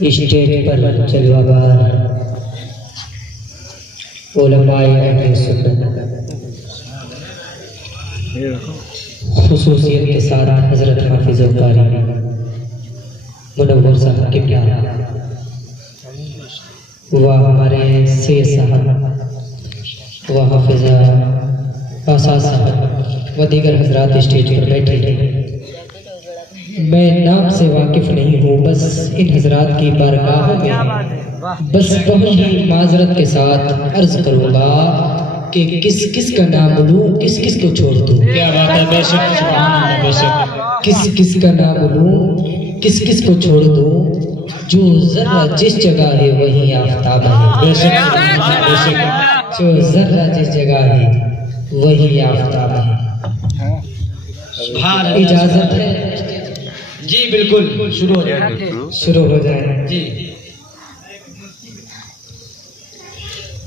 Stage پر جلوہ بار علماء اہل سنت، خصوصیت کے ساتھ حضرت حافظ قاری منور صاحب کے پیارا وہ ہمارے سید صاحب و حافظ آساس صاحب و دیگر حضرات اسٹیج پر بیٹھے ہیں۔ میں نام سے واقف نہیں ہوں، بس ان حضرات کی بارگاہ میں بس بہت ہی معذرت کے ساتھ عرض کروں گا کہ کس کس کا نام لوں، کس کس کو چھوڑ دوں۔ کیا بات ہے، بے شک سبحان اللہ، بے شک کس کس کا نام لوں، کس کس کو چھوڑ دوں، جو ذرہ جس جگہ ہے وہی آفتاب ہے۔ بے شک بے شک جو ذرہ جس جگہ ہے وہی آفتاب ہے۔ اجازت ہے جی بالکل، شروع ہو جائے۔ شروع ہو جائے جی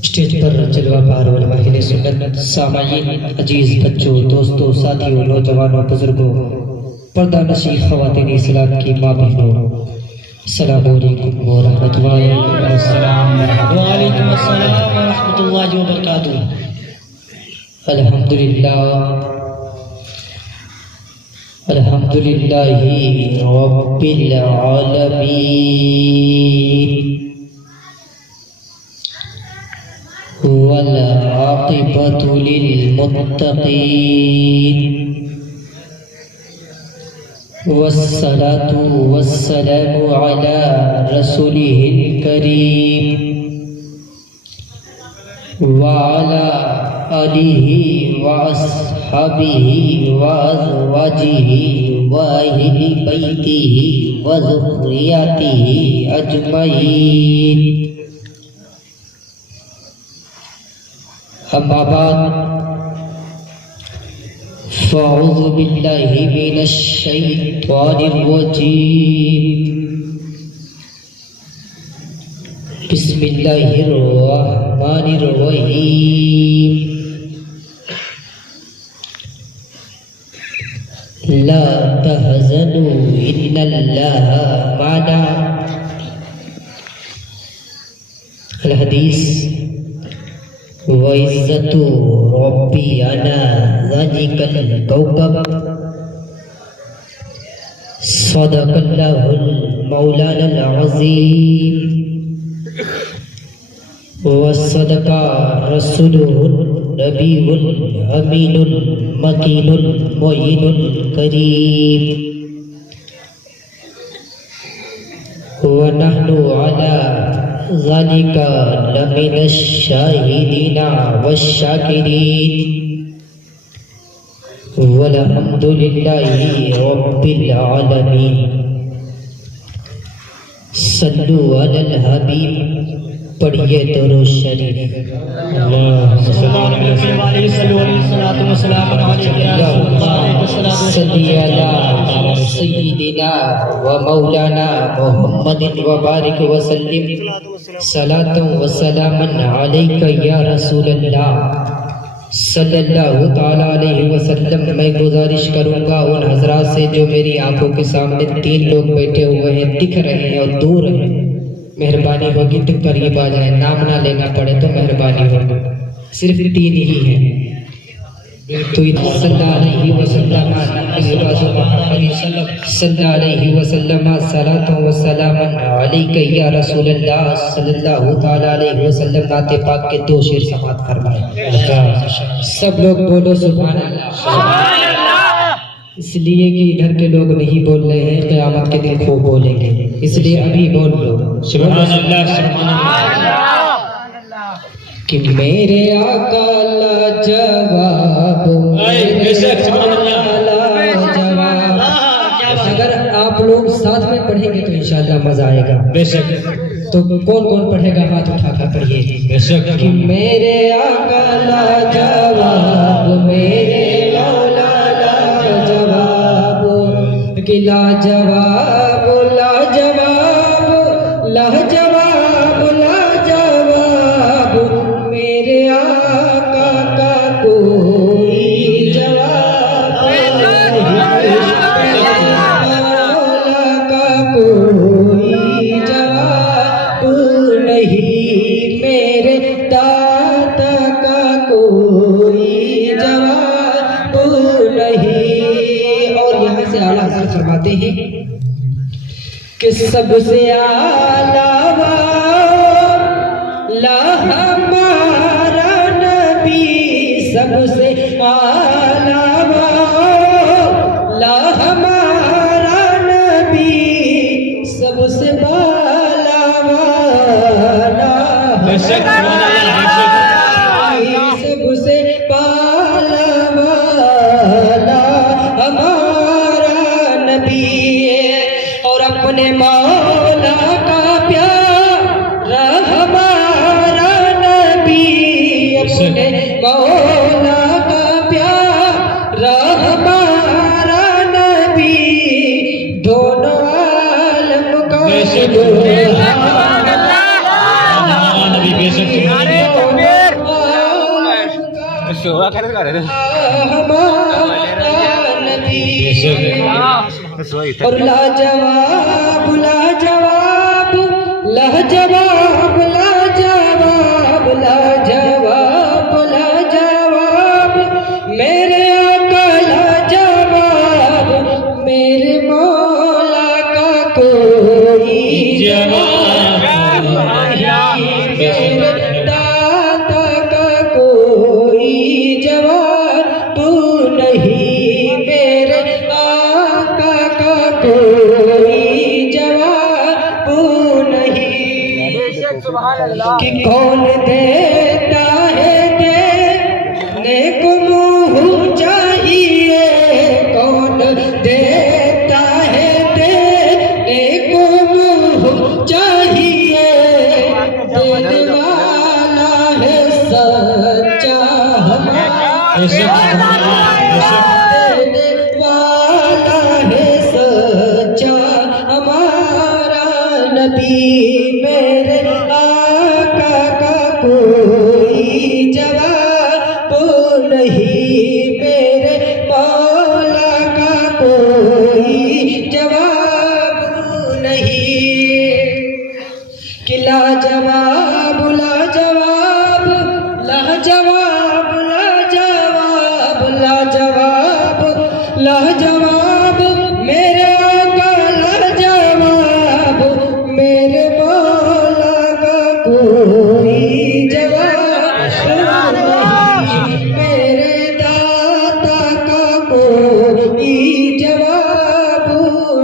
اسٹیج پر جلوہ بار علماء اہل سنت، سامعین، عزیز بچوں، دوستوں، ساتھیوں، نوجوانوں، بزرگوں، پردہ نشین خواتین اسلام کی ماں بہنوں، السلام علیکم ورحمۃ اللہ وبرکاتہ۔ وعلیکم السلام ورحمۃ اللہ وبرکاتہ۔ الحمدللہ الحمدللہ رب العالمین، والعاقبۃ للمتقین، والصلاة والسلام علی رسولہ الکریم وعلی آلہ واصحابہ وازواجہ واہل بیتہ وذریاتہ اجمعین، اما بعد فاعوذ باللہ من الشیطان الرجیم، بسم اللہ الرحمن الرحیم، لا تحزنوا ان اللہ معنا۔ الحدیث وعزت ربی انا ذلک الکوکب، صدق اللہ المولانا العظیم، وصدق رسوله النبی الامین المکین المعین الکریم، ونحن على ذلك لمن الشاهدين والشاكرين، والحمد لله رب العالمين۔ صلوا على الحبیب، پڑھیے درود شریف۔ صلی علی سیدنا و مولانا محمد وبارک وسلم، صلاۃ و سلام علیک یا رسول اللہ صلی اللہ تعالیٰ علیہ وسلم۔ میں گزارش کروں گا ان حضرات سے جو میری آنکھوں کے سامنے 3 لوگ بیٹھے ہوئے ہیں، دکھ رہے ہیں اور دور ہیں، مہربانی ہوگی تو قریب آ جائیں، نام نہ لینا پڑے تو مہربانی ہوگی، صرف 3 ہی ہیں۔ تو صلی اللہ علیہ وسلم صلی اللہ علیہ وسلم، صلاۃ و سلام علیک یا رسول اللہ صلی اللہ تعالیٰ علیہ وسلم۔ نعت پاک کے 2 شعر سماعت فرمائیں، سب لوگ بولو سبحان اللہ۔ اس لیے کہ ادھر کے لوگ نہیں بول رہے ہیں، قیامت کے دن خوب بولیں گے، اس لیے ابھی بول لو سبحان اللہ، سبحان اللہ۔ کہ میرے آقا لاجواب، بے شک سبحان اللہ۔ لاجواب۔ اگر آپ لوگ ساتھ میں پڑھیں گے تو انشاءاللہ مزہ آئے گا۔ بے شک تو کون کون پڑھے گا ہاتھ اٹھا کر پڑھیے۔ بے شک کہ میرے آقا لاجواب، میرے مولا لاجواب، کہ لاجواب لاجواب لاجواب لاجواب، میرے آقا کا کوئی جواب نہیں۔ سے اعلیٰ حضرت فرماتے ہیں کہ سب سے اعلیٰ والا ہمارا نبی، سب سے اعلیٰ والا ہمارا نبی، سب سے بالا والا بے شک سبحان اللہ بے شک سب سے بالا والا ہمارا نبی ہے، اور اپنے مولا کا پیارا ہمارا نبی، اپنے مولا کا پیارا ہمارا نبی، دونوں عالم کا بے شک ہمارا نبی بے شک سبحان اللہ ہمارا نبی، بے شک اور لاجواب لاجواب لاجواب لاجواب لاجواب لاجواب میرے آقا لاجواب، میرے مولا کا کوئی جواب نہیں، میرے دادا کا کوئی جواب نہیں، میرے آقا کا کوئی جواب نہیں، کہ کون دیتا ہے دینے کو منہ چاہیے، کون دیتا ہے دینے کو منہ چاہیے، دینے والا ہے سچا ہمارا، بے شک سبحان اللہ بے شک دینے والا ہے سچا ہمارا نبی، میرے آقا کا کوئی جواب نہیں، میرے مولا کا کوئی جواب نہیں، کہ لاجواب لاجواب لاجواب لاجواب لاجواب لاجواب میرے آقا لاجواب، میرے مولا کا کوئی جواب نہیں، میرے دادا کا کوئی جواب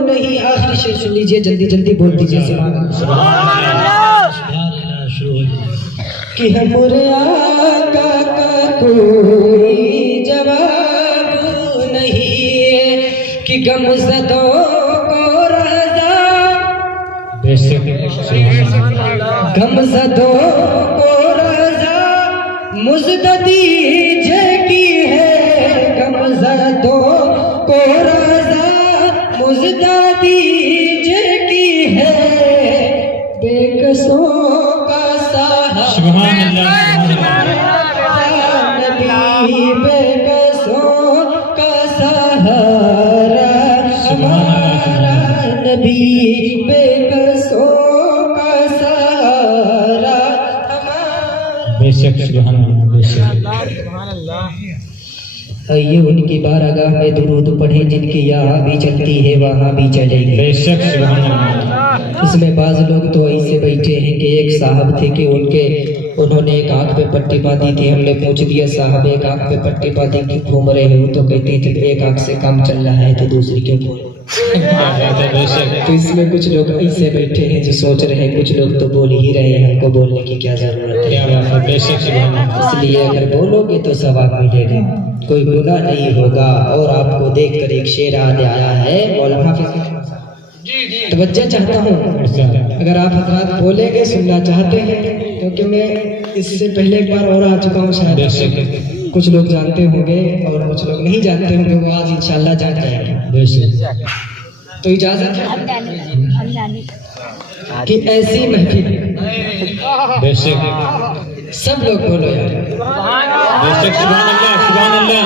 نہیں۔ آخری شعر سن لیجیے، جلدی جلدی بول دیجیے سبحان اللہ سبحان اللہ شروع ہو جائے کہ ہمارے آقا کا کوئی جواب نہیں، کہ غم زدوں کو رضا، بے شک سبحان اللہ غم زدوں کو رضا مزد دیجے کی ہے، غم زدوں کو رضا مزد دیجے کی ہے، بے قصوں کا سہارا سبحان اللہ سبحان اللہ نبی، بے قصوں کا سہارا ہمارا نبی، بے قصوں کا سہارا ہمارا۔ بے شک سبحان اللہ بے شک آئیے ان کی بارگاہ میں درود پڑھیں، جن کی یہاں بھی چلتی ہے وہاں بھی چلے گی۔ بے شک سبحان اللہ اس میں بعض لوگ تو ایسے بیٹھے ہیں کہ ایک صاحب تھے کہ انہوں نے ایک آنکھ پہ پٹی باندھی تھی، ہم نے پوچھ دیا صاحب ایک آنکھ پہ پٹی باندھی کیوں گھوم رہے ہو، تو کہتے تھے کہ ایک آنکھ سے کام چل رہا ہے تو دوسری کیوں کھولو۔ بے شک تو اس میں کچھ لوگ ایسے بیٹھے ہیں جو سوچ رہے ہیں کچھ لوگ تو بول ہی رہے ہیں، ہم کو بولنے کی کیا ضرورت کیا ہے، بات ہے بے شک سبحان اللہ اس لیے اگر بولو گے تو ثواب ملے گا، کوئی گناہ نہیں ہوگا۔ اور آپ کو دیکھ کر ایک شعر یاد آیا ہے، مولانا حافظ توجہ چاہتا ہوں، اگر آپ حضرات بولیں گے سننا چاہتے ہیں، کیونکہ میں اس سے پہلے ایک بار اور آ چکا ہوں، شاید بے شک کچھ لوگ جانتے ہوں گے اور کچھ لوگ نہیں جانتے ہوں گے، وہ آج انشاءاللہ جان جائیں گے۔ بے شک تو اجازت ہے کہ ایسی محفل، بے شک سب لوگ بولو یار، بے شک سبحان اللہ سبحان اللہ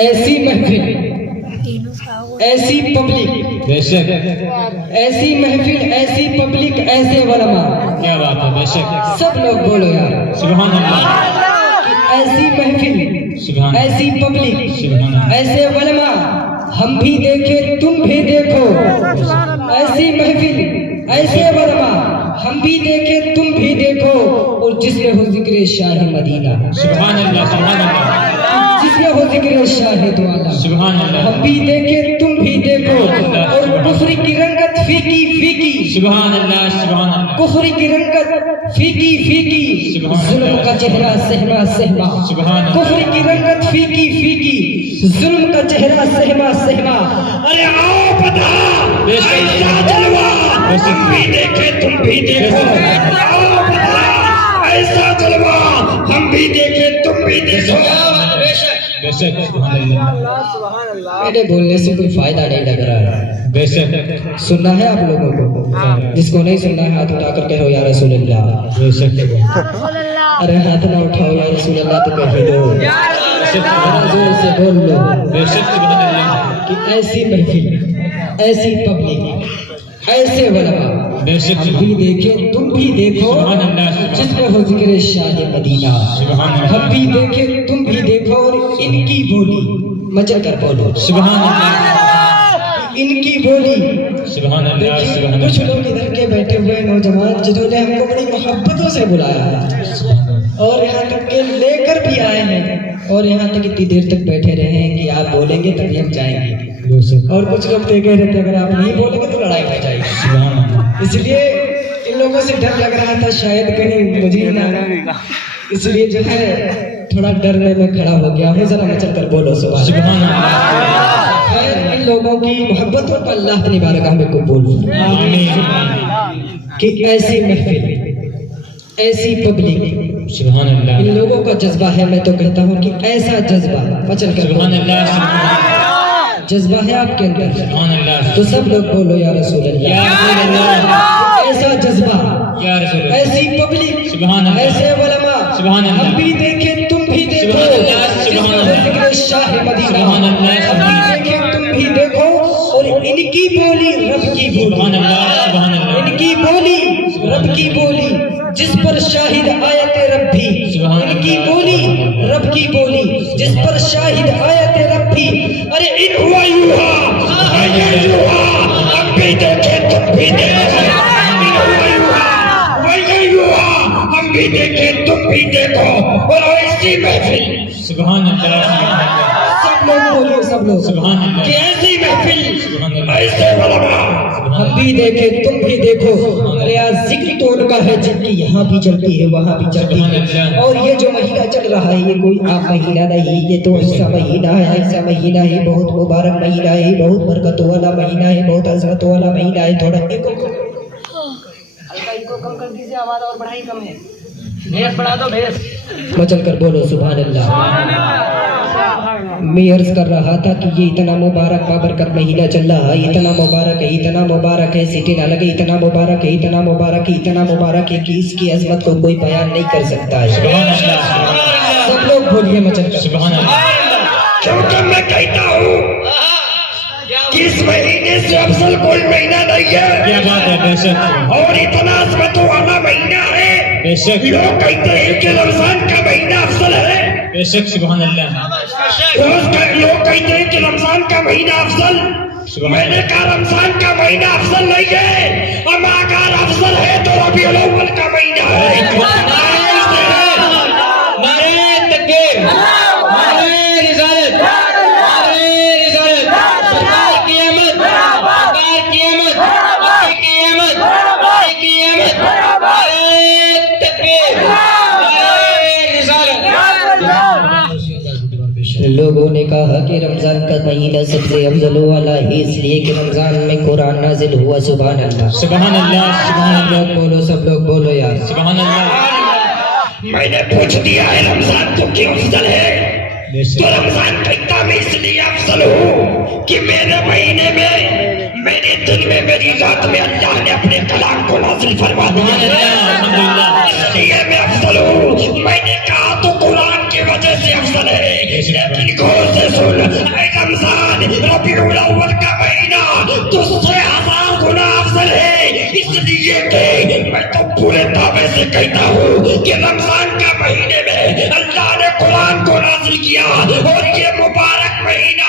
ایسی محفل، ایسی پبلک، بے شک ایسی محفل، ایسی پبلک، ایسے علماء، کیا بات ہے بے شک سب لوگ بولو یار، سبحان اللہ ایسی محفل، سبحان اللہ ایسی پبلک، سبحان اللہ ایسے علماء ہم بھی دیکھے تم بھی دیکھو ایسی محفل ایسے ورما ہم بھی دیکھے تم بھی دیکھو اور جس میں ہو ذکر شاہ مدینہ سبحان اللہ سبحان اللہ جس میں ہو ذکر شاہ دو عالم سبحان اللہ ہم بھی دیکھے تم بھی دیکھو اور کفر کی رنگت فیکی فیکی سبحان اللہ سبحان اللہ کفر کی رنگت فیکی فیکی ظلم کا چہرہ سہما سہما سبحان اللہ کفر کی رنگت فیکی فیکی ظلم کا چہرہ سہما سہما ارے آؤ بتا بے شک ایسا جلوہ بے شک ہم بھی دیکھے تم بھی دیکھو آؤ بتا ایسا جلوہ ہم بھی دیکھے تم بھی دیکھو بے شک سبحان اللہ میرے بولنے سے کوئی فائدہ نہیں لگ رہا ہے بے شک سننا ہے آپ لوگوں کو جس کو نہیں سننا ہے ہاتھ اٹھا کر کہو یا رسول اللہ بے شک ارے ہاتھ نہ اٹھاؤ یا رسول اللہ تو کہہ دو ذرا زور سے بول لو بے شک سبحان اللہ کہ ایسی محفل ایسی پبلک ایسے علماء بے شک ہم بھی دیکھیں تم بھی دیکھو سبحان اللہ جس میں ہو ذکر شاہ مدینہ سبحان اللہ ہم بھی دیکھیں تم بھی دیکھو اور ان کی بولی مچل کر بولو سبحان اللہ ان کی بولی سبحان اللہ دیکھیں سبحان کچھ اللہ لوگ ادھر کے بیٹھے ہوئے نوجوان جنہوں نے ہم کو بڑی محبتوں سے بلایا ہے اور یہاں تک کہ لے کر بھی آئے ہیں اور یہاں تک اتنی دیر تک بیٹھے رہے ہیں کہ آپ بولیں گے تبھی ہم جائیں گے بے شک اور کچھ لوگ تو یہ کہہ رہے تھے اگر آپ نہیں بولیں گے تو لڑائی ہو جائے گی سبحان اللہ اس لیے ان لوگوں سے ڈر لگ رہا تھا شاید کہیں مجھے نہ اس لیے جو ہے تھوڑا ڈرنے میں کھڑا ہو گیا ہوں ذرا مچل کر بولو سبحان اللہ خیر ان لوگوں کی محبتوں پر اللہ اپنی بارگاہ میں قبول کہ ایسی محفل ایسی پبلک سبحان ان اللہ لوگوں کا جذبہ ہے میں تو کہتا ہوں کہ ایسا جذبہ مچل کر سبحان بولو اللہ سبحان اللہ جذبہ ہے آپ کے اندر سبحان اللہ تو سب لوگ بولو یا رسول یا اللہ رسول اللہ ایسا جذبہ یا رسول اللہ ایسی پبلک سبحان اللہ ایسے علماء سبحان اللہ ہم بھی دیکھیں تم بھی دیکھو سبحان اللہ سبحان اللہ ذکر شاہ مدینہ سبحان اللہ ہم بھی دیکھیں تم بھی دیکھو اور ان کی بولی رب کی بولی سبحان اللہ سبحان اللہ ان کی بولی رب کی بولی جس پر شاہد آیت رب بھی ان کی بولی رب کی بولی جس پر شاہد آیت رب بھی ارے ان ہوا یوہا آیا یوہا ہم بھی دیکھیں تم بھی دیکھو ان ہوا یوہا آیا یوہا ہم بھی دیکھیں تم بھی دیکھو اور ایسی محفل سبحان اللہ سب لوگ بولیے سب لوگ سبحان اللہ کہ ایسی محفل سبحان اللہ ایسے علماء ہم بھی دیکھیں تم بھی دیکھو ریاض ذکر تو ان کا ہے جن کی یہاں بھی چلتی ہے وہاں بھی چلتی ہے اور یہ جو مہینہ چل رہا ہے یہ کوئی عام مہینہ نہیں یہ تو ایسا مہینہ ہے ایسا مہینہ ہے بہت مبارک مہینہ ہے بہت برکت والا مہینہ ہے بہت عظمت والا مہینہ ہے تھوڑا کم کر دیجیے آواز اور بڑھائی کم ہے بھیس بڑھا دو بھیس مچل کر بولو سبحان اللہ میں عرض کر رہا تھا کہ یہ اتنا مبارک بابرکت مہینہ چل رہا ہے اتنا مبارک ہے سیٹی نہ لگے اتنا مبارک ہے اتنا مبارک ہے کہ اس کی عظمت کو کوئی بیان نہیں کر سکتا ہے سبحان اللہ سب لوگ بولیے مچل کر سبحان اللہ کیونکہ میں کہتا ہوں کہ اس مہینے سے افضل کوئی مہینہ نہیں ہے کیا بات ہے بے شک اور اتنا عظمت والا مہینہ ہے بے شک لوگ کہتے ہیں کہ رمضان کا مہینہ افضل ہے بے شک سبحان اللہ لوگ کہتے ہیں کہ رمضان کا مہینہ افضل میں نے کہا رمضان کا مہینہ افضل نہیں ہے اور اگر افضل ہے تو ربیع الاول کا مہینہ ہے نعرہ تکبیر نعرہ رسالت سرکار کی آمد سرکار کی آمد آپ کی آمد آپ کی آمد نعرہ تکبیر نعرہ رسالت لوگوں نے کہا کہ رمضان کا مہینہ سب سے افضل والا ہے اس لیے کہ رمضان میں قرآن نازل ہوا سبحان اللہ سبحان اللہ سبحان اللہ بولو سب لوگ بولو یار سبحان اللہ میں نے پوچھ دیا ہے رمضان تو کیوں افضل ہے بے تو شک رمضان کہتا میں اس لیے افضل ہوں کہ میرے مہینے میں میرے دل میں میری ذات میں اللہ نے اپنے کلام کو نازل فرما دیا سبحان اللہ الحمدللہ اس لیے میں افضل ہوں میں نے کہا تو قرآن کی وجہ سے افضل ہے لیکن غور سے سن اے رمضان ربیع الاول کا مہینہ تجھ سے 1000 گنا افضل ہے اس لیے کہ میں تو پورے دعوے سے کہتا ہوں کہ رمضان کا مہینے میں اللہ نے قرآن کو نازل کیا اور یہ مبارک مہینہ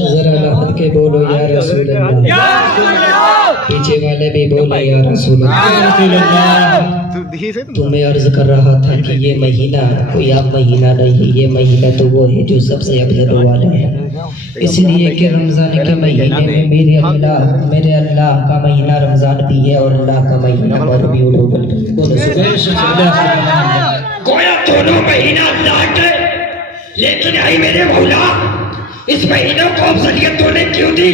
ذرا لحد کے بولو یا رسول اللہ، پیچھے والے بھی بولو یا رسول اللہ۔ تو میں عرض کر رہا تھا کہ یہ مہینہ کوئی عام مہینہ نہیں، یہ مہینہ تو وہ ہے جو سب سے افضل والا ہے، اس لیے کہ رمضان کے مہینے میں میرے اللہ کا مہینہ رمضان بھی ہے اور اللہ کا مہینہ ربیع الاول بھی ہے۔ گویا دونوں مہینہ اللہ کے، لیکن اے میرے مولا اس مہینے کو افضلیت تو نے کیوں دی؟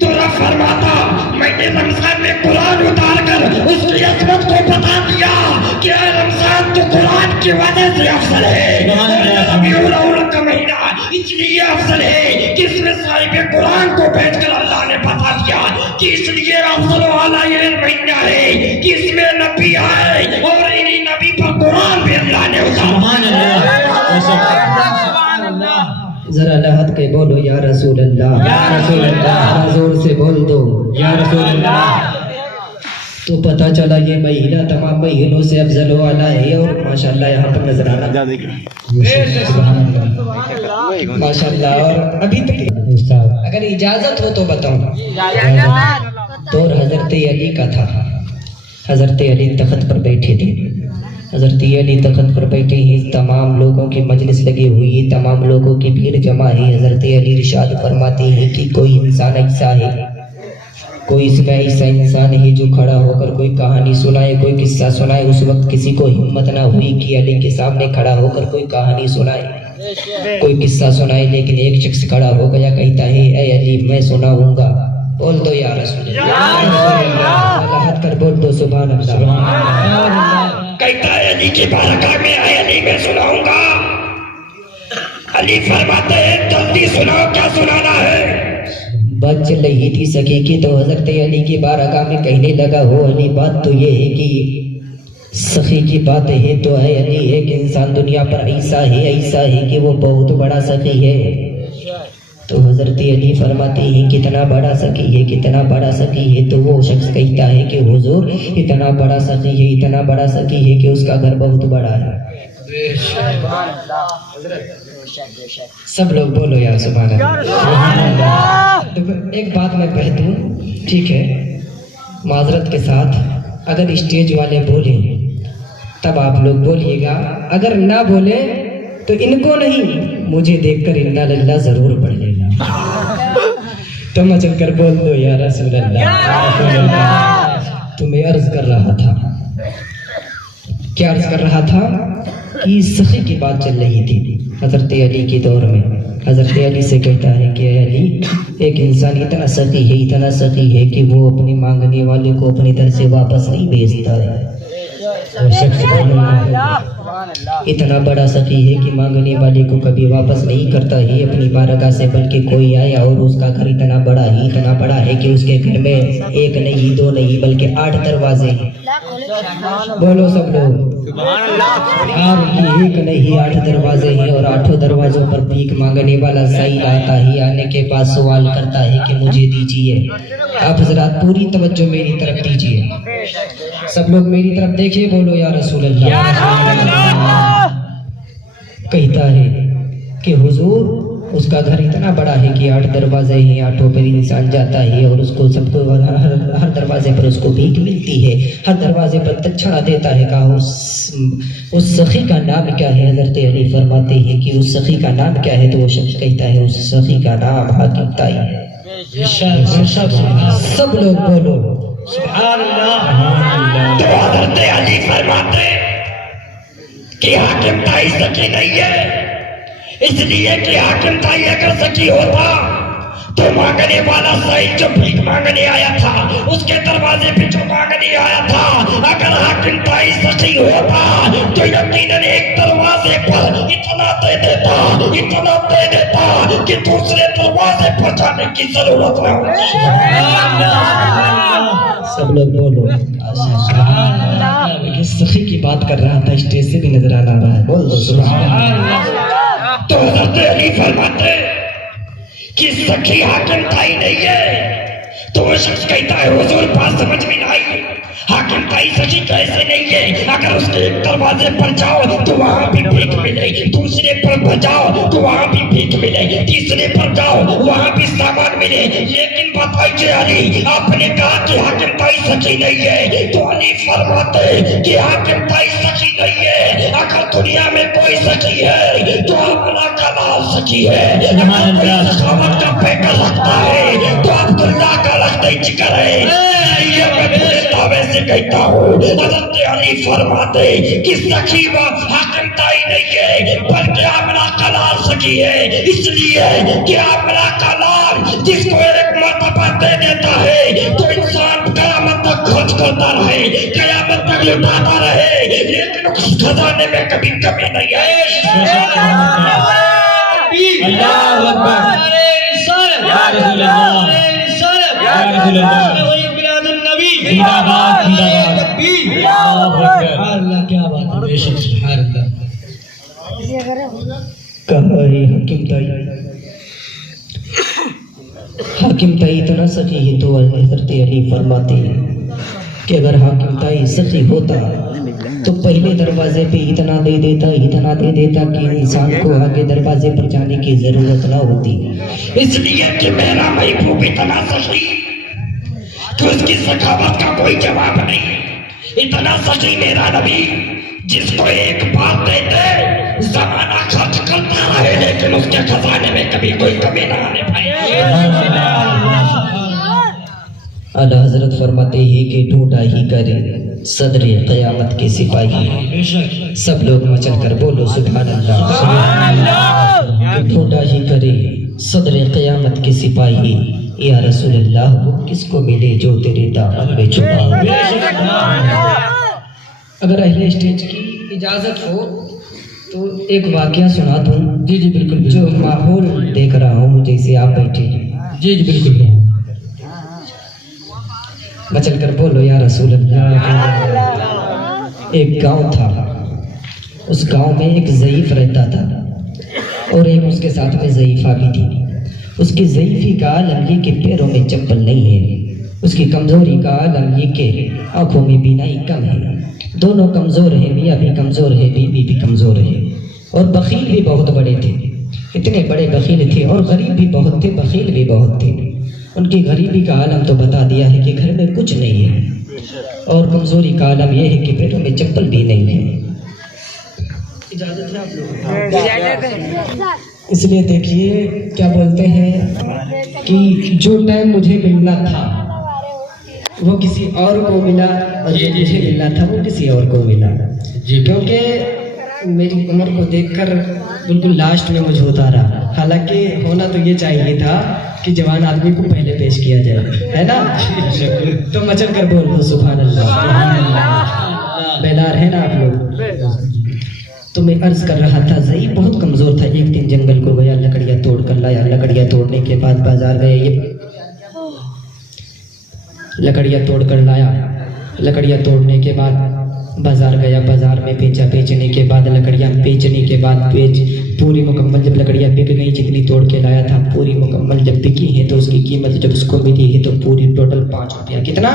تو رب فرماتا میں نے رمضان میں قرآن اتار کر اس کی عظمت کو بتا دیا کہ اے رمضان تو قرآن کی وجہ سے افضل ہے، ربیع الاول کا مہینہ اس لیے افضل ہے کہ اس میں صاحب قرآن کو بھیج کر اللہ نے بتا دیا کہ اس لیے افضل والا یہ مہینہ ہے کہ اس میں نبی آئے اور انہی نبی پر قرآن بھی اللہ نے اتارا۔ ذرا لحد کے بولو یا رسول اللہ، یا رسول اللہ، زور سے بول دو یا رسول اللہ۔ تو پتہ چلا یہ مہینہ تمام مہینوں سے افضل والا ہے، اور ماشاءاللہ یہاں پر نظر آنا ماشاءاللہ۔ اور ابھی تک اگر اجازت ہو تو بتاؤں، دور حضرت علی کا تھا، حضرت علی تخت پر بیٹھے تھے، حضرت علی تخت پر بیٹھے ہی تمام لوگوں کی مجلس لگی ہوئی، تمام لوگوں کی بھیڑ جمع ہے، حضرت علی ارشاد فرماتے ہیں کہ کوئی انسان ایسا ہے، کوئی اس میں ایسا انسان ہے جو کھڑا ہو کر کوئی کہانی سنائے، کوئی قصہ سنائے۔ اس وقت کسی کو ہمت نہ ہوئی کہ علی کے سامنے کھڑا ہو کر کوئی کہانی سنائے، کوئی قصہ سنائے، لیکن ایک شخص کھڑا ہو گیا، کہتا ہے اے علی میں سناؤں گا۔ بول دو یا رسول اللہ، ہاتھ کر بول دو سبحان اللہ۔ کہتا ہے علی کی بارگاہ میں اے علی میں سناؤں گا۔ علی فرماتے ہیں جلدی سناؤ، کیا سنانا ہے؟ بات چل رہی تھی سکی کی، تو حضرت علی کی بارگاہ میں کہنے لگا ہو علی بات تو یہ ہے کہ سخی کی بات ہے تو ہے علی، ایک انسان دنیا پر ایسا ہے کہ وہ بہت بڑا سخی ہے۔ تو حضرت علی فرماتے ہیں کتنا بڑا سخی ہے، کتنا بڑا سخی ہے؟ تو وہ شخص کہتا ہے کہ حضور اتنا بڑا سخی ہے، اتنا بڑا سخی ہے کہ اس کا گھر بہت بڑا ہے۔ سب لوگ بولو یا سبحان اللہ۔ ایک بات میں کہہ دوں، ٹھیک ہے، معذرت کے ساتھ، اگر اسٹیج والے بولیں تب آپ لوگ بولیے گا، اگر نہ بولیں تو ان کو نہیں مجھے دیکھ کر انا للہ ضرور پڑھ لینا۔ تو میں چل کر بول دو یا رسول اللہ۔ تو میں عرض کر رہا تھا، کیا عرض کر رہا تھا کہ سخی کی بات چل رہی تھی حضرت علی کے دور میں۔ حضرت علی سے کہتا ہے کہ اے علی ایک انسان اتنا سخی ہے کہ وہ اپنے مانگنے والے کو اپنی طرف سے واپس نہیں بھیجتا ہے۔ اتنا بڑا سخی ہے کہ مانگنے والے کو کبھی واپس نہیں کرتا ہے اپنی بارگاہ سے، بلکہ کوئی آیا اور اس کا گھر اتنا بڑا ہے کہ اس کے گھر میں ایک نہیں، دو نہیں، بلکہ 8 دروازے ہیں۔ بولو سب لوگ، آپ کی ایک نہیں 8 دروازے ہیں، اور 8 دروازوں پر بھیک مانگنے والا سائل آتا ہے، آنے کے بعد سوال کرتا ہے کہ مجھے دیجیے۔ آپ حضرات پوری توجہ میری طرف دیجیے، سب لوگ میری طرف دیکھیے، بولو یا رسول اللہ۔ کہتا ہے کہ حضور اس کا گھر اتنا بڑا ہے کہ 8 دروازے ہیں، 8 پر انسان جاتا ہے اور اس کو سب کو ہر دروازے پر اس کو بھیک ملتی ہے، ہر دروازے پر دچھڑا دیتا ہے۔ کہا اس سخی کا نام کیا ہے؟ حضرت علی فرماتے ہیں کہ اس سخی کا نام کیا ہے؟ تو وہ شخص کہتا ہے اس سخی کا نام حاکم تائی ہے۔ سب لوگ بولو سبحان اللہ۔ تو حضرت علی فرماتے کہ حاکم تائی سکی نہیں ہے، اس لیے کہ حاکم تائی اگر سکی ہوتا تو مانگنے آنے والا سائل جو بھیک مانگنے آیا تھا, اس کے دروازے پہ جو مانگنے آیا تھا, اگر حاکم تائی سچی ہوتا تو یقیناً ایک دروازے پر اتنا دے دیتا کہ دوسرے دروازے پر جانے کی ضرورت نہ ہوتی. سب لوگ بولو. سخی کی بات کر رہا تھا, اسٹیج سے بھی نظر آ رہا ہے. بول دو سبحان اللہ. تو حضرت علی فرماتے کہ سخی حاکم تائی نہیں ہے. تو وہ شخص کہتا ہے حضور بات سمجھ میں نہ آئی, حاکم تائی سچی کیسے نہیں ہے؟ اگر اس کے ایک دروازے پر جاؤ تو وہاں بھی بھیک ملے, دوسرے پر جاؤ تو وہاں بھی بھیک ملے, تیسرے پر جاؤ وہاں بھی سامان ملے. لیکن بتائیے علی, آپ نے کہا کہ حاکم تائی سچی نہیں ہے, تو علی فرماتے کہ حاکم تائی سچی نہیں ہے. اگر دنیا میں کوئی سچی ہے تو عبداللہ کا لال سچی ہے. اگر کوئی سخاوت کا پیکر رکھتا ہے تو عبداللہ کا لگتا ذکر ہے. یہ میں پورے دعوے سے کہتا ہوں, حضرت علی فرماتے کہ سخی وہ حاکم تائی نہیں ہے بلکہ عاملہ کا لال سخی ہے. اس لیے کہ عاملہ کا لال جس کو ایک مرتبہ دے دیتا ہے تو انسان قیامت تک خرچ کرتا رہے, قیامت تک لٹاتا رہے, لیکن اس خزانے میں کبھی کمی نہیں ہے. اللہ اکبر. یا رسول اللہ, یا رسول اللہ. زندہ باد, زندہ باد. اللہ کیا بات ہے, بے شک سبحان اللہ. کہا ہے حاکم تائی, حاکم تائی اتنا سخی ہے. تو حضرت علی فرماتے ہیں کہ اگر حاکم تائی سخی ہوتا تو پہلے دروازے پہ اتنا دے دیتا کہ انسان کو آگے دروازے پر جانے کی ضرورت نہ ہوتی. اس لیے کہ میرا محبوب اتنا سخی کہ اس کی سخاوت کا کوئی جواب نہیں. اتنا سچی میرا نبی جس کو ایک بات دیتے زمانہ خرچ کرتا رہے لیکن اس کے خزانے میں کبھی کوئی کمی نہ آنے پائے. اعلی حضرت فرماتے ہیں کہ ڈھونڈا ہی کرے صدر قیامت کے سپاہی. سب لوگ مچل کر بولو سبحان اللہ. ڈھونڈا ہی کرے صدر قیامت کے سپاہی, یا رسول اللہ وہ کس کو ملے جو تیرے دامن میں چھپا. اگر اہل اسٹیج کی اجازت ہو تو ایک واقعہ سنا دوں. جی جی بالکل, جو ماحول دیکھ رہا ہوں جیسے آپ بیٹھے. جی جی بالکل. مچل کر بولو یا رسول اللہ. ایک گاؤں تھا, اس گاؤں میں ایک ضعیف رہتا تھا اور ایک اس کے ساتھ میں ضعیفہ بھی تھی. اس کی ضعیفی کا عالم یہ کہ پیروں میں چپل نہیں ہے, اس کی کمزوری کا عالم یہ کہ آنکھوں میں بینائی کم ہے. دونوں کمزور ہیں, میاں بھی کمزور ہے, بیوی بھی کمزور ہے, اور بخیل بھی بہت بڑے تھے. اتنے بڑے بخیل تھے اور غریب بھی بہت تھے, بخیل بھی بہت تھے. ان کی غریبی کا عالم تو بتا دیا ہے کہ گھر میں کچھ نہیں ہے, اور کمزوری کا عالم یہ ہے کہ پیروں میں چپل بھی نہیں ہے. اجازت ہے آپ لوگوں؟ اس لیے دیکھیے کیا بولتے ہیں کہ جو ٹائم مجھے ملنا تھا وہ کسی اور کو ملا, اور جو مجھے ملنا تھا وہ کسی اور کو ملا. کیونکہ میری عمر کو دیکھ کر بالکل لاسٹ میں مجھے اتارا. حالانکہ ہونا تو یہ چاہیے تھا کہ جوان آدمی کو پہلے پیش کیا جائے, ہے نا. تو مچل کر بول دو سبحان اللہ. بیدار ہے نا آپ لوگ. تو میں عرض کر رہا تھا ضعیف بہت کمزور تھا. ایک دن جنگل کو گیا, لکڑیاں توڑ کر لایا. لکڑیاں توڑنے کے بعد بازار گئے, یہ لکڑیاں توڑ کر لایا. لکڑیاں توڑنے کے بعد بازار گیا, بازار میں بیچا. بیچنے کے بعد لکڑیاں بیچنے کے بعد پوری مکمل جب لکڑیاں بک گئی جتنی توڑ کے لایا تھا پوری مکمل جب بکی ہیں تو اس کی قیمت جب اس کو ملی ہے تو پوری ٹوٹل 5 روپیہ. کتنا؟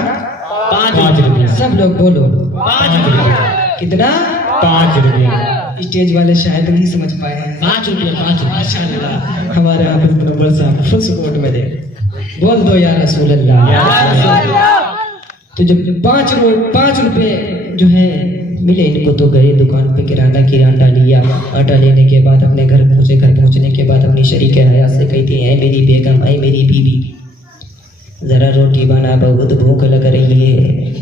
5 روپیہ. سب لوگ بولو 5 روپیہ. کتنا؟ 5 روپیہ. اسٹیج والے شاید نہیں سمجھ پائے ہیں. 5 روپیہ. 5 روپیہ. ماشاءاللہ ہمارے حافظ نمبر صاحب فل سپورٹ میں دے. بول دو یا رسول اللہ. تو جب 5 روپے جو ہے ملے ان کو تو گئے دکان پہ کرانہ لیا. آٹا لینے کے بعد اپنے گھر پہنچنے کے بعد اپنی شریک حیات سے کہتی ہیں, اے میری بیگم, اے میری بیوی, ذرا روٹی بنا, بہت بھوک لگ رہی ہے.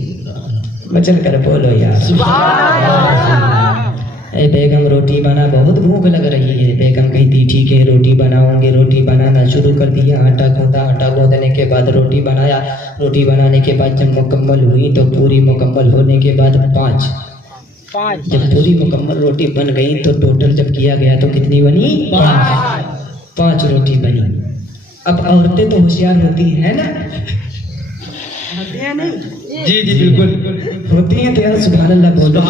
مچل کر بولو یار. اے بیگم روٹی بنا، بہت بھوک لگ رہی ہے۔ بیگم کہتی ٹھیک ہے روٹی بناؤں گی۔ روٹی بنانا شروع کر دیا، آٹا گوندھا، آٹا گوندھنے کے بعد روٹی بنایا۔ روٹی بنانے کے بعد جب مکمل ہوئی تو پوری مکمل ہونے کے بعد جب پوری مکمل روٹی بن گئی تو ٹوٹل جب کیا گیا تو کتنی بنی؟ 5 روٹی بنی۔ اب عورتیں تو ہوشیار ہوتی ہیں نا؟ جی جی بالکل ہوتی ہیں تو یار سبحان اللہ بولو۔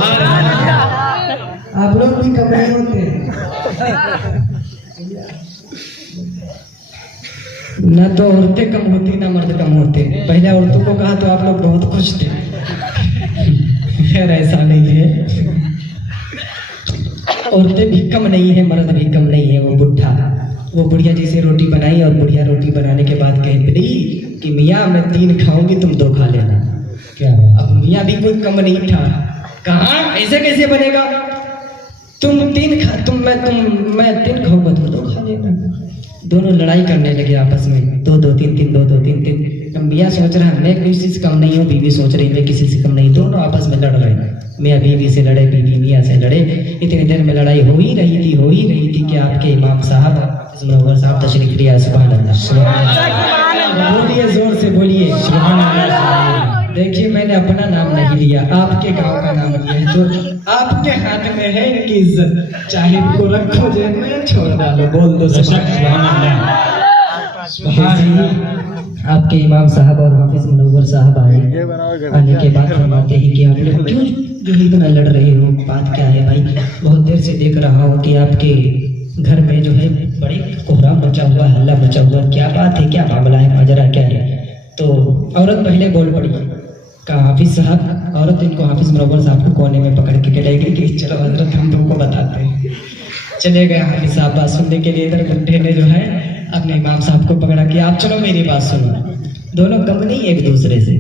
آپ لوگ بھی کم نہیں ہوتے نہ، تو عورتیں کم ہوتی نہ مرد کم ہوتے۔ پہلے عورتوں کو کہا تو آپ لوگ بہت خوش تھے، خیر ایسا نہیں ہے، عورتیں بھی کم نہیں ہیں، مرد بھی کم نہیں ہے۔ وہ بڑھیا جیسے روٹی بنائی اور بڑھیا روٹی بنانے کے بعد کہہ رہی کہ میاں میں 3 کھاؤں گی، تم 2 کھا لینا۔ کیا اب میاں بھی کوئی کم نہیں تھا، کہاں ایسے کیسے بنے گا؟ میں 3 کھاؤں گا، تم 2 کھا لینا۔ دونوں لڑائی کرنے لگے آپس میں، 2 3 2 3 3۔ میاں سوچ رہا میں کسی سے کم نہیں ہوں، بیوی سوچ رہی میں کسی سے کم نہیں، دونوں آپس میں لڑ رہے ہیں۔ میاں بیوی سے لڑے، بیوی میاں سے لڑے۔ اتنی دیر میں لڑائی ہو ہی رہی تھی کہ آپ کے امام صاحب منور صاحب تشریف لیا۔ سبحان اللہ، بولیے زور سے بولیے سبحان اللہ۔ دیکھیے میں نے اپنا نام نہیں لیا، آپ کے گاؤں کا نام لیا ہے، تو آپ کے ہاتھ میں ہے ان کی عزت، چاہے ان کو رکھو جیب میں چھوڑ ڈالو، بول دو سبحان اللہ۔ آپ کے امام صاحب اور حافظ منور صاحب آنے کے بعد فرماتے ہیں کہ آپ لوگ کیوں جو اتنا لڑ رہے ہو، بات کیا ہے بھائی؟ بہت دیر سے دیکھ رہا ہوں کہ آپ کے گھر میں جو ہے بڑی کوہرام مچا ہوا، ہلہ مچا ہوا، کیا بات ہے، کیا معاملہ ہے، ماجرا کیا ہے؟ تو عورت پہلے بول پڑی، کہا حافظ صاحب، عورت ان کو حافظ منور صاحب کو کونے میں پکڑ کے لے گئی کہ چلو حضرت ہم تم کو بتاتے ہیں۔ چلے گئے حافظ صاحب بات سننے کے لیے، ادھر بڈھے نے جو ہے اپنے امام صاحب کو پکڑا کہ آپ چلو میری بات سنو۔ دونوں کم نہیں ایک دوسرے سے۔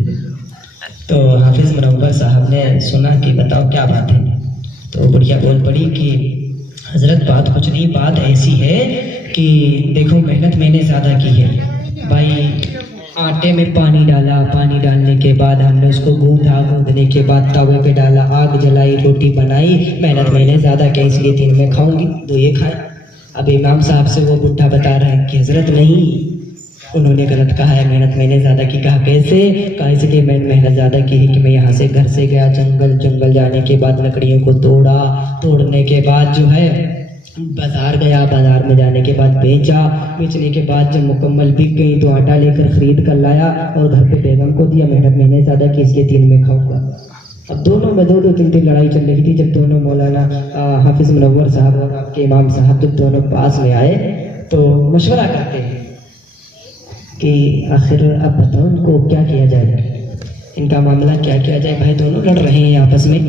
تو حافظ منور صاحب نے سنا کہ بتاؤ کیا بات ہے؟ تو بڑھیا بول پڑی کہ حضرت بات کچھ نہیں، بات ایسی ہے کہ دیکھو محنت میں نے زیادہ کی ہے بھائی، آٹے میں پانی ڈالا، پانی ڈالنے کے بعد ہم نے اس کو گوندھا، گوندھنے کے بعد توے پہ ڈالا، آگ جلائی، روٹی بنائی، محنت میں نے زیادہ کی، اس لیے 3 میں کھاؤں گی، 2 یہ کھائے۔ اب امام صاحب سے وہ بڈھا بتا رہے ہیں کہ حضرت نہیں، انہوں نے غلط کہا ہے، محنت میں نے زیادہ کی۔ کہا کیسے؟ کہا اس لیے میں نے محنت زیادہ کی ہے کہ میں یہاں سے گھر سے گیا، جنگل جانے کے بعد لکڑیوں کو توڑا، توڑنے کے بعد جو ہے بازار گیا، بازار میں جانے کے بعد بیچا، بیچنے کے بعد جب مکمل بک گئی تو آٹا لے کر خرید کر لایا اور گھر پہ بیگم کو دیا، محنت میں نے زیادہ کی، اس لیے 3 میں کھاؤں گا۔ اب دونوں میں 2 3 لڑائی چل رہی تھی۔ جب دونوں مولانا حافظ منور صاحب اور آپ کے امام صاحب جب دونوں پاس میں آئے تو مشورہ کرتے ہیں کہ آخر اب بتاؤ ان کو کیا کیا جائے، ان کا معاملہ کیا کیا جائے؟ بھائی دونوں لڑ رہے ہیں آپس میں،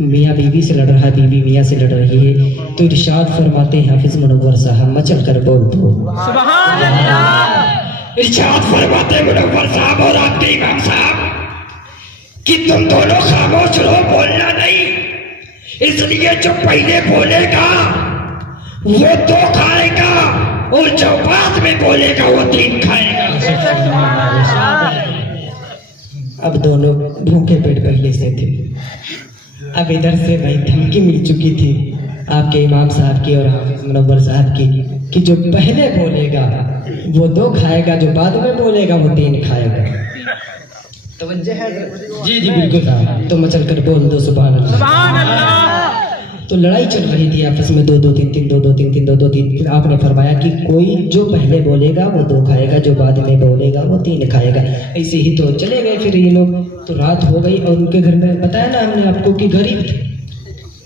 میاں بیوی سے لڑ رہا ہے، بیوی میاں سے لڑ رہی ہے۔ تو ارشاد فرماتے ہیں حافظ منور صاحب، مچل کر بول دو سبحان اللہ۔ ارشاد فرماتے منور صاحب اور آپ کے امام صاحب کہ تم دونوں خاموش رہو، بولنا نہیں، اس لیے جو پہلے بولے گا وہ 2 کھائے گا اور جو بعد میں بولے گا وہ 3 کھائے گا۔ اب دونوں بھوکے پیٹ پہلے سے تھے، اب ادھر سے بھائی دھمکی مل چکی تھی آپ کے امام صاحب کی اور حافظ منور صاحب کی کہ جو پہلے بولے گا وہ 2 کھائے گا، جو بعد میں بولے گا وہ 3 کھائے گا۔ توجہ ہے؟ جی جی بالکل صاحب۔ تو مچل کر بول دو سبحان اللہ۔ تو لڑائی چل رہی تھی آپس میں، 2 2 3 3 2 2 3 3 2 2 3۔ پھر آپ نے فرمایا کہ کوئی جو پہلے بولے گا وہ 2 کھائے گا، جو بعد میں بولے گا وہ 3 کھائے گا۔ ایسے ہی تو چلے گئے پھر یہ لوگ۔ تو رات ہو گئی اور ان کے گھر میں بتایا نا ہم نے آپ کو کہ غریب تھے،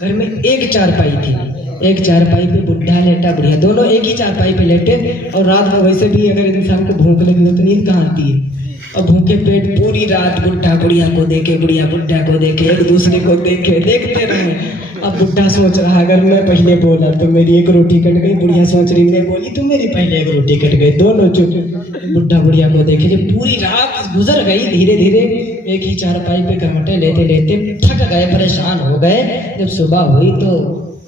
گھر میں ایک چارپائی تھی، ایک چارپائی پہ بڈھا لیٹا، بڑھیا، دونوں ایک ہی چارپائی پہ لیٹے۔ اور رات میں ویسے بھی اگر انسان کو بھوک لگی ہو تو نیند کہاں آتی ہے، اور بھوکے پیٹ پوری رات بڈھا بڑھیا کو دیکھے، بڑھیا بڈھا کو دیکھے، ایک دوسرے کو دیکھے، دیکھتے رہے۔ اب بڈھا سوچ رہا اگر میں پہلے بولا تو میری 1 روٹی کٹ گئی، بڑھیا سوچ رہی میں بولی تو میری پہلے 1 روٹی کٹ گئی، دونوں چپ۔ بڈھا بڑھیا کو دیکھے، جب پوری رات گزر گئی، دھیرے دھیرے ایک ہی چارپائی پہ گھمٹے لیتے لیتے تھک گئے، پریشان ہو گئے۔ جب صبح ہوئی تو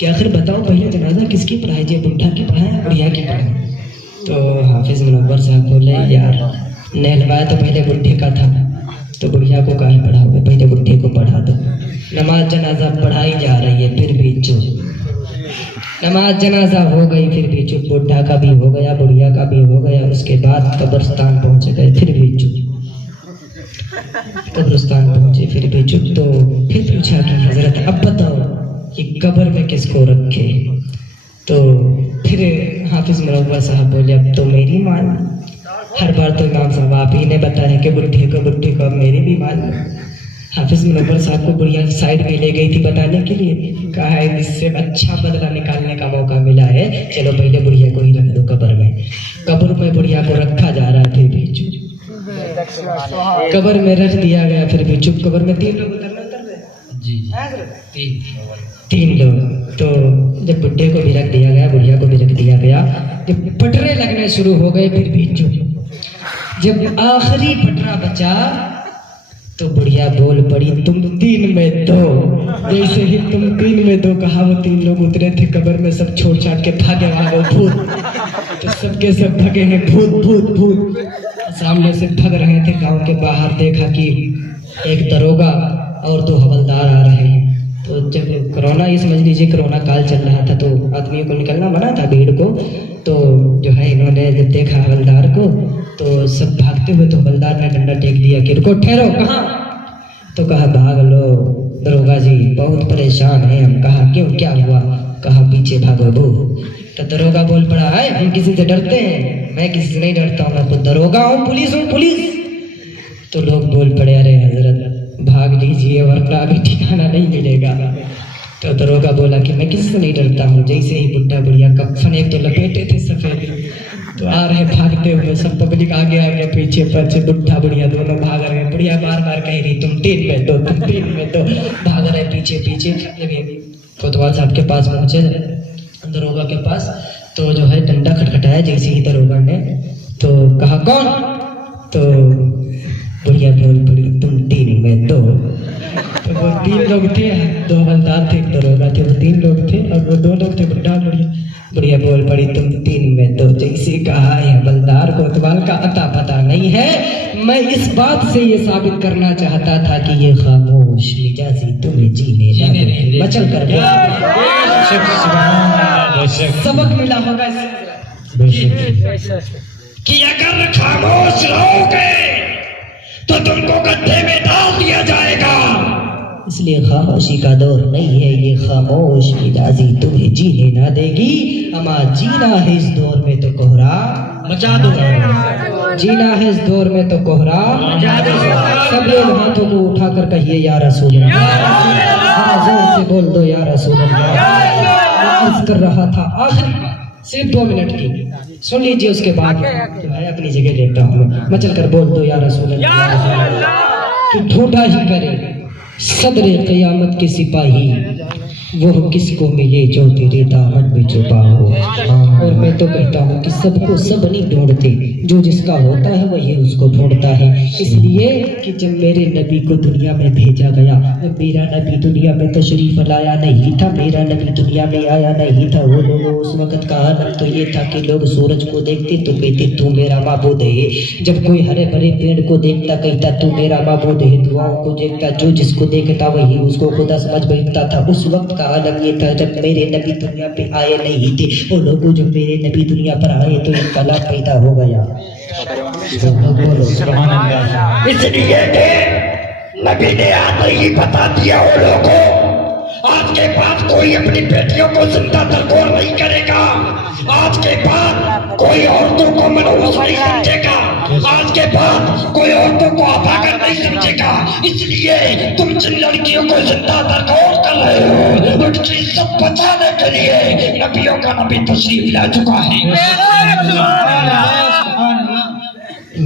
کہ آخر بتاؤ پہلے جنازہ کس کی پڑھائے جی، بڈھا کی پڑھائے بڑھیا کی پڑھائے؟ تو حافظ منور صاحب بولے یار نہلوایا تو پہلے بڈھے کا تھا، تو بڑھیا کو کاہے پڑھاؤ گے، پہلے بڈھے کو پڑھا دو۔ نماز جنازہ پڑھائی جا رہی ہے پھر بھی چپ، نماز جنازہ ہو گئی پھر بھی چپ، بڈھا کا بھی ہو گیا بڑھیا کا بھی ہو گیا، اس کے بعد قبرستان پہنچ گئے پھر بھی چپ، قبرستان پہنچے پھر بھی چپ۔ تو پھر پوچھا کہ حضرت اب بتاؤ کہ قبر میں کس کو رکھے؟ تو پھر حافظ منور صاحب بولے اب تو میری مان، ہر بار تو امام صاحب آپ ہی نے بتایا کہ بڈھے کو اب میری بھی مان۔ حافظ منور صاحب کو بڑھیا سائڈ میں لے گئی تھی بتانے کے لیے، کہا ہے اس سے اچھا بدلہ نکالنے کا موقع ملا ہے، چلو پہلے بڑھیا کو ہی رکھ دو قبر میں۔ قبر میں بڑھیا کو رکھا جا رہا ہے پھر بھی چپ، قبر میں رکھ دیا گیا پھر بھی چپ۔ قبر میں 3 لوگ تین لوگ، تو جب بڈھے کو بھی رکھ دیا گیا بڑھیا کو بھی رکھ دیا گیا، جب پٹرے لگنے شروع ہو گئے پھر بھی چپ۔ جب آخری پٹرا بچا تو بڑھیا بول پڑی تم 3 میں 2۔ جیسے ہی تم 3 میں 2 کہا وہ 3 لوگ اترے تھے قبر میں، سب چھوڑ چھاڑ کے بھاگے وہاں وہ بھوت، تو سب کے سب بھگے ہیں بھوت بھوت بھوت، سامنے سے بھگ رہے تھے۔ گاؤں کے باہر دیکھا کہ ایک دروگا اور 2 حوالدار آ رہے ہیں۔ تو جب کرونا، یہ سمجھ لیجیے کرونا کال چل رہا تھا، تو آدمیوں کو نکلنا منع تھا بھیڑ کو، تو جو ہے انہوں نے جب دیکھا حوالدار کو تو سب بھاگتے ہوئے، تو حوالدار نے ڈنڈا ٹیک دیا کہ رکو ٹھہرو کہاں؟ تو کہا بھاگ لو دروگا جی بہت پریشان ہیں ہم۔ کہا کیوں کیا ہوا؟ کہا پیچھے بھاگو بو۔ تو دروگا بول پڑا ہے ہم کسی سے ڈرتے ہیں؟ میں کسی سے نہیں ڈرتا ہوں، میں خود دروگا ہوں، پولیس ہوں پولیس۔ تو لوگ بول پڑے ارے حضرت بھاگ لیجیے ورنہ ابھی ٹھکانہ نہیں ملے گا۔ تو دروگا بولا کہ میں کسی سے نہیں ڈرتا ہوں۔ جیسے ہی بڈھا بڑھیا کفن ایک تو لپیٹے تھے سفید، تو آ رہے بھاگتے ہوئے، سب پبلک آگے آگے پیچھے پیچھے، بڈھا بڑھیا دونوں بھاگ رہے ہیں۔ بڑھیا بار بار کہہ رہی تم 3 میں 2 تم 3 میں 2، بھاگ رہے پیچھے پیچھے۔ کوتوال صاحب کے پاس پہنچے دروگا کے پاس، تو جو ہے ڈنڈا کھٹکھٹایا جیسے ہی دروگا نے، تو کہا کون؟ تو بڑھیا بول پڑی تم 3 میں 2۔ تو وہ 3 لوگ تھے، 2 حوالدار تھے ایک دروگا تھے، وہ 3 لوگ تھے اور وہ 2 لوگ تھے بڈھا بڑھیا۔ بڑھیا بول پڑی تم 3 میں 2۔ جیسے کہا ہے حوالدار کوتوال کا عطا پتہ نہیں ہے، میں اس بات سے یہ ثابت کرنا چاہتا تھا کہ یہ خاموش مجازی تمہیں جینے نہ دے۔ مچل کر سبق ملا ہوگا کہ اگر خاموش رہو گے تو تم کو گدھے میں ڈال دیا جائے گا۔ اس لیے خاموشی کا دور نہیں ہے، یہ خاموش مجازی تمہیں جینے نہ دے گی۔ اما جینا ہے اس دور میں تو کوہرا مچا دو، جینا ہے اس دور میں تو کوہرا مچا دو۔ سب لوگ ہاتھوں کو اٹھا کر کہیے یا رسول اللہ، زور سے بول دو یا رسول اللہ۔ عرض کر رہا تھا آخری صرف 2 منٹ کی، سن لیجیے، اس کے بعد جو ہے اپنی جگہ لیتا ہوں۔ مچل کر بول دو یا رسول اللہ، کہ ڈھونڈا ہی کرے صدر قیامت کے سپاہی، وہ کس کو ملے جو تیرے دامن میں چھپا ہو۔ اور میں تو کہتا ہوں کہ سب کو سب نہیں ڈھونڈتے، جو جس کا ہوتا ہے وہی اس کو ڈھونڈتا ہے۔ اس لیے کہ جب میرے نبی کو دنیا میں بھیجا گیا، جب میرا نبی دنیا میں تشریف لایا نہیں تھا، میرا نبی دنیا میں آیا نہیں تھا، وہ لوگوں اس وقت کا عالم تو یہ تھا کہ لوگ سورج کو دیکھتے تو کہتے تو میرا معبود ہے۔ جب کوئی ہرے بھرے پیڑ کو دیکھتا کہتا تو میرا معبود ہے۔ دعاؤں کو دیکھتا، جو جس کو دیکھتا وہی اس کو خدا سمجھ بیٹھتا تھا۔ اس وقت کا عالم یہ تھا جب میرے نبی دنیا پہ آئے نہیں تھے۔ وہ لوگوں جب میرے نبی دنیا پر آئے تو انقلاب پیدا ہو گیا۔ اس لیے کہ نبی نے آتے ہی بتا دیا وہ لوگوں، آج کے بعد کوئی اپنی بیٹیوں کو زندہ درگور نہیں کرے گا، آج کے بعد کوئی عورتوں کو منحوس نہیں سمجھے گا، آج کے بعد کوئی عورتوں کو اباگر نہیں سمجھے گا۔ اس لیے تم جن لڑکیوں کو زندہ درگور کر رہے ہو، ان کی عزت بچانے کے لیے نبیوں کا نبی تشریف لا چکا ہے۔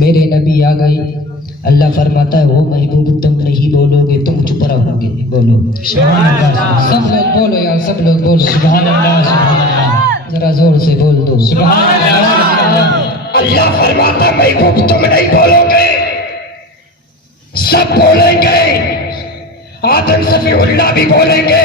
میرے نبی آ گئی، اللہ فرماتا ہے وہ محبوب تم نہیں بولو گے، تم چپ رہو گے۔ بولو سب لوگ بولو یار، سب لوگ بولو سبحان اللہ، سبحان اللہ، ذرا زور سے بول دو سبحان اللہ۔ اللہ فرماتا ہے محبوب تم نہیں بولو گے، سب بولیں گے، آدم صفی اللہ بھی بولیں گے،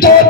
2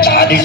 40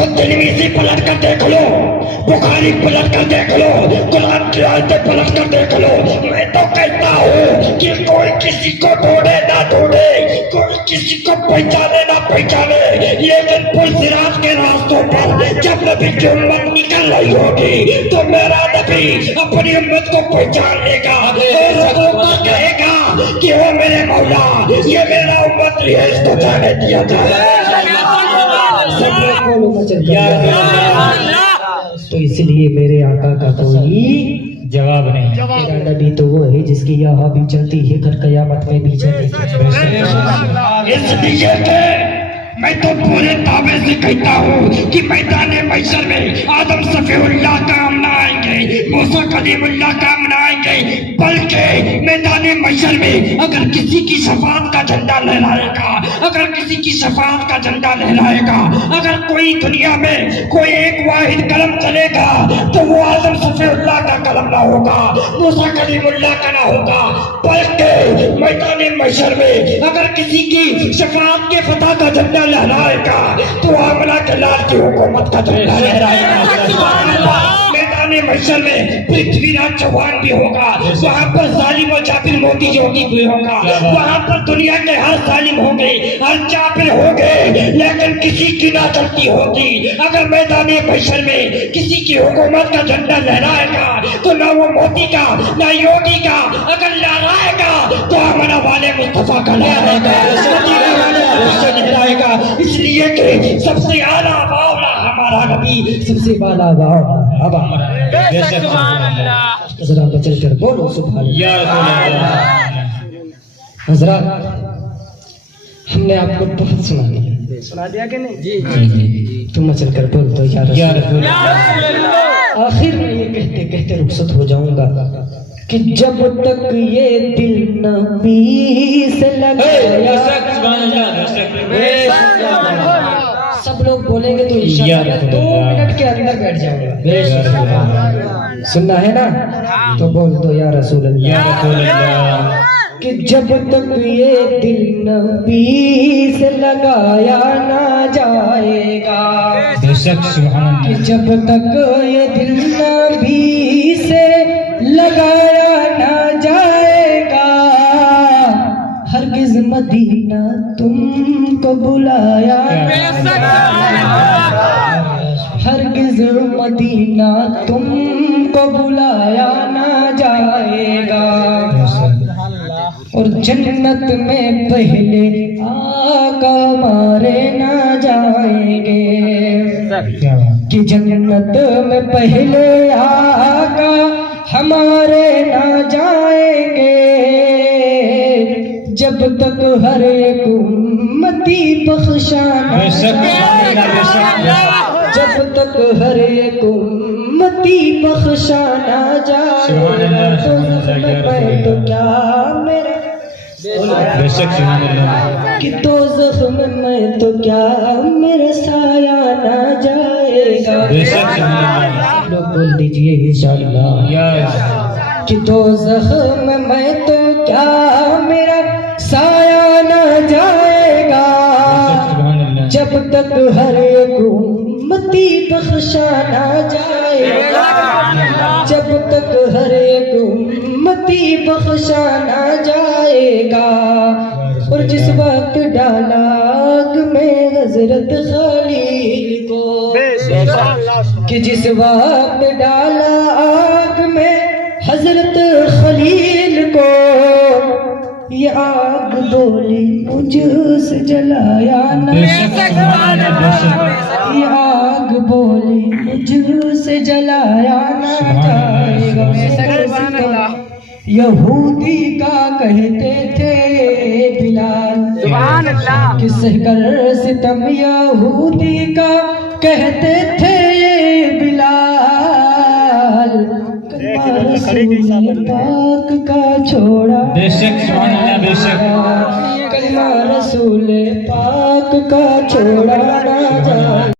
تو ترمذی پلٹ کر دیکھ لو, بخاری پلٹ کر دیکھ لو, قرآن کی آیتیں پلٹ کر دیکھ لو. میں تو کہتا ہوں کہ کوئی کسی کو ڈھونڈے نہ ڈھونڈے, کوئی کسی کو پہچانے نہ پہچانے, لیکن پل صراط کے راستوں پر جب نبی کی امت نکل رہی ہوگی تو میرا نبی اپنی امت کو پہچان لے گا اور کہے گا کہ وہ میرے مولا, یہ میرا امت ہے, اس کو جانے دیا جائے. تو اس لیے میرے آقا کا کوئی جواب نہیں. میرا نبی تو وہ ہے جس کی یہاں بھی چلتی ہے کل قیامت میں بھی چلے گی. اس لیے کہ میں تو پورے دعوے سے کہتا ہوں کہ میدان محشر میں آدم صفی اللہ کام نہ آئیں گے, موسیٰ کلیم اللہ کام نہ آئیں گے, بلکہ میدان محشر میں اگر کسی کی شفاعت کا جھنڈا لہرائے گا, اگر کسی کی شفاعت کا جھنڈا لہرائے گا, اگر کوئی دنیا میں کوئی ایک واحد قلم چلے گا تو وہ آدم صفی اللہ کا قلم نہ ہوگا, موسیٰ کلیم اللہ کا نہ ہوگا, بلکہ میدان محشر میں اگر کسی کی شفاعت کے فتح کا جھنڈا لہرائے گا تو آمنہ کے لال کی حکومت کا جھنڈا لہرائے گا. میدان محشر میں پرتھوی راج چوہان بھی ہوگا, وہاں پر ظالم و جابر موتی جوگی بھی ہوگا, وہاں پر دنیا کے ہر ظالم ہوں گے, ہر جابر ہوں گے, لیکن کسی کی نہ چلتی ہوگی. اگر میدان محشر میں کسی کی حکومت کا جھنڈا لہرائے گا تو نہ وہ موتی کا نہ یوگی کا, اگر لہرائے گا تو آمنہ والے مصطفیٰ کا لہرائے گا, مدینہ والے سے لہرائے گا. اس لیے کہ سب سے اعلیٰ باولا ہمارا نبی, سب سے بالا باولا ذرا بچل کر بولو سبحان اللہ. حضرات, ہم نے آپ کو بہت سنا دیا کہ نہیں؟ جی. تم مچل کر بول دو یا رسول اللہ. آخر میں یہ کہتے کہتے رخصت ہو جاؤں گا کہ جب تک یہ دل نبی سے لگایا, سب لوگ بولیں گے تو انشاءاللہ 2 منٹ کے اندر بیٹھ جاؤں گا. سننا ہے نا تو بول دو یا رسول اللہ. کہ جب تک یہ دل نبی سے لگایا نہ جائے گا, کہ جب تک یہ دل نبی سے لگایا نہ جائے گا, ہرگز مدینہ تم کو بلایا, ہرگز مدینہ تم کو بلایا نہ جائے گا. اور جنت میں پہلے آقا ہمارے نہ جائیں گے, کہ جنت میں پہلے آقا ہمارے نہ جائیں گے, جب تک ہر ایک امتی بخشانا, جب تک ہر ایک امتی بخشانا جائے تو کیا میرا کہ تو زخم میں تو کیا میرا سایہ نہ جائے گا. لوگ بول دیجئے انشاءاللہ. کہ تو زخم میں تو کیا میرا سایہ نہ جائے گا, جب تک ہر ایک امتی بخشا نہ جائے گا, جب تک ہر ایک امتی بخشا نہ جائے گا. اور جس وقت ڈالا آگ میں حضرت خلیل کو, کہ جس وقت ڈالا آگ میں حضرت خلیل کو, یہ آگ بولی مجھ سے جلایا نہ, یہ آگ بولی مجھ سے جلایا نہ جائے گا. یہودی کا کہتے تھے بلال, کہ سہ کر ستم یہودی کا کہتے تھے یہ بلال, رسول پاک کا چھوڑا, کلمہ رسول پاک کا چھوڑا نہ جائے.